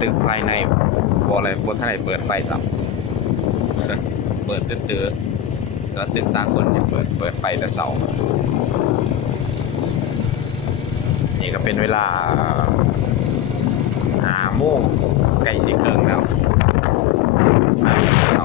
ตึกภายในบ่อะไรบ่ท่านไหนเปิดไฟซ้ำเปิดตื้อๆแล้วตึกสร้างคนเนี่ยเปิดไฟแต่เสานี่ก็เป็นเวลา5 โมงใกล้สิครึ่งแล้วมาเสา